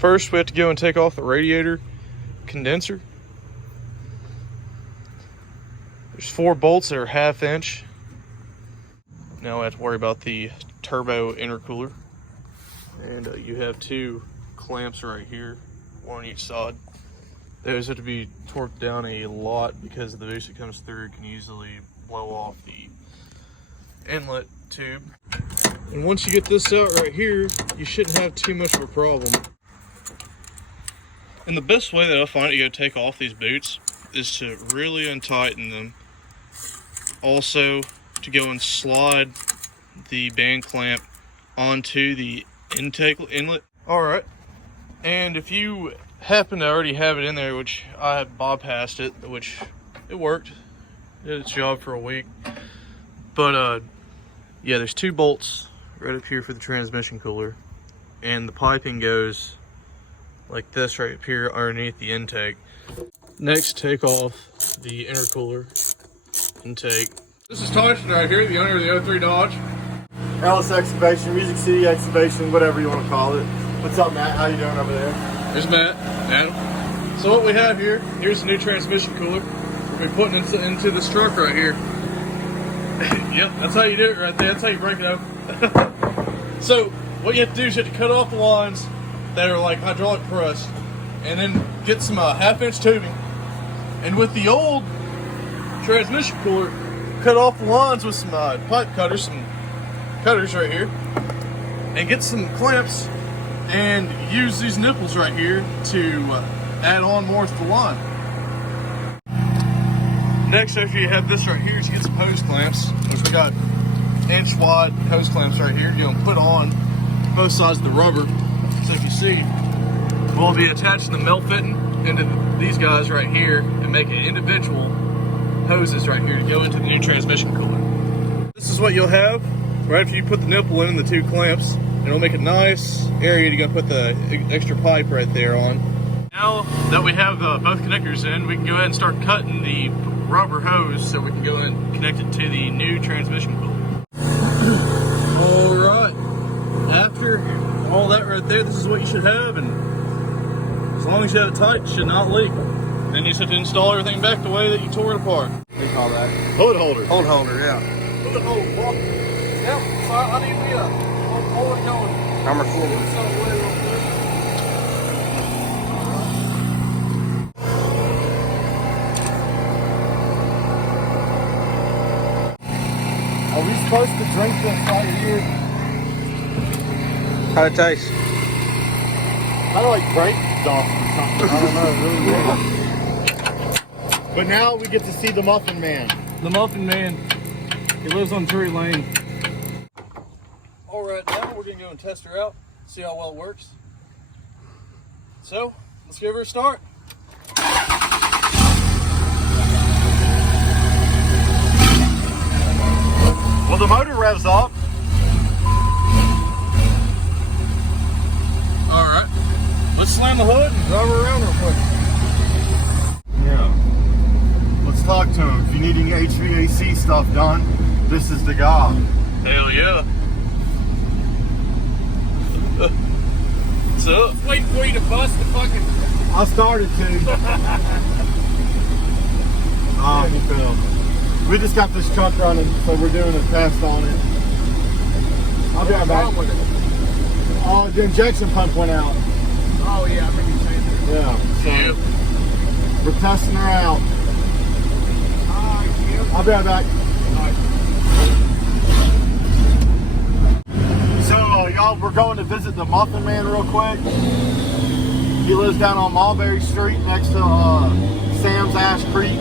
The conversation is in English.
First, we have to go and take off the radiator condenser. There's 4 bolts that are 1/2 inch. Now I have to worry about the turbo intercooler. And you have 2 clamps right here, 1 on each side. Those have to be torqued down a lot because the boost that comes through can easily blow off the inlet tube. And once you get this out right here, you shouldn't have too much of a problem. And the best way that I find to go take off these boots is to really untighten them. Also, to go and slide the band clamp onto the intake inlet. All right, and if you happen to already have it in there, which I had bypassed it, which it worked, did its job for a week. But yeah, there's 2 bolts right up here for the transmission cooler, and the piping goes like this right up here underneath the intake. Next, take off the intercooler intake. This is Tyson right here, the owner of the 03 Dodge. Alice Excavation, Music City Excavation, whatever you want to call it. What's up, Matt? How you doing over there? There's Matt, Adam. So what we have here's the new transmission cooler. We'll be putting into this truck right here. Yep, that's how you do it right there. That's how you break it open. So what you have to do is you have to cut off the lines that are like hydraulic press, and then get some 1/2 inch tubing. And with the old transmission cooler, cut off the lines with some pipe cutters, some cutters right here, and get some clamps and use these nipples right here to add on more to the line. Next, after you have this right here, is you get some hose clamps, which we got inch wide hose clamps right here. You're gonna put on both sides of the rubber. So if you see, we'll be attaching the melt fitting into these guys right here and make it individual hoses right here to go into the new transmission cooler. This is what you'll have right after you put the nipple in and the 2 clamps. It'll make a nice area to go put the extra pipe right there on. Now that we have both connectors in, we can go ahead and start cutting the rubber hose so we can go and connect it to the new transmission cooler. All right, after all that right there, this is what you should have, and as long as you have it tight, it should not leak. Then you just have to install everything back the way that you tore it apart. They call that Hood holder. hood holder, yeah. Hood holder. Well, yep, so I need to hold it going. Camera forward. Are we supposed to drink this right here? How'd it taste? Kind of like grape stuff or something. I don't know, really weird. But now we get to see the Muffin Man. The Muffin Man, he lives on Drury Lane. All right, now we're gonna go and test her out, see how well it works. So, let's give her a start. Well, the motor revs up. All right, let's slam the hood and drive her around real quick. Yeah. Let's talk to him. If you need any HVAC stuff done, this is the guy. Hell yeah. What's up? Waiting for you to bust the fucking... I started to. We just got this truck running, so we're doing a test on it. I'll be right back. What's wrong with it? Oh, the injection pump went out. Oh yeah, I remember you saying that. Yeah. So Yep. we're testing her out. I'll be right back. So, y'all, we're going to visit the Muffin Man real quick. He lives down on Mulberry Street next to Sam's Ash Creek.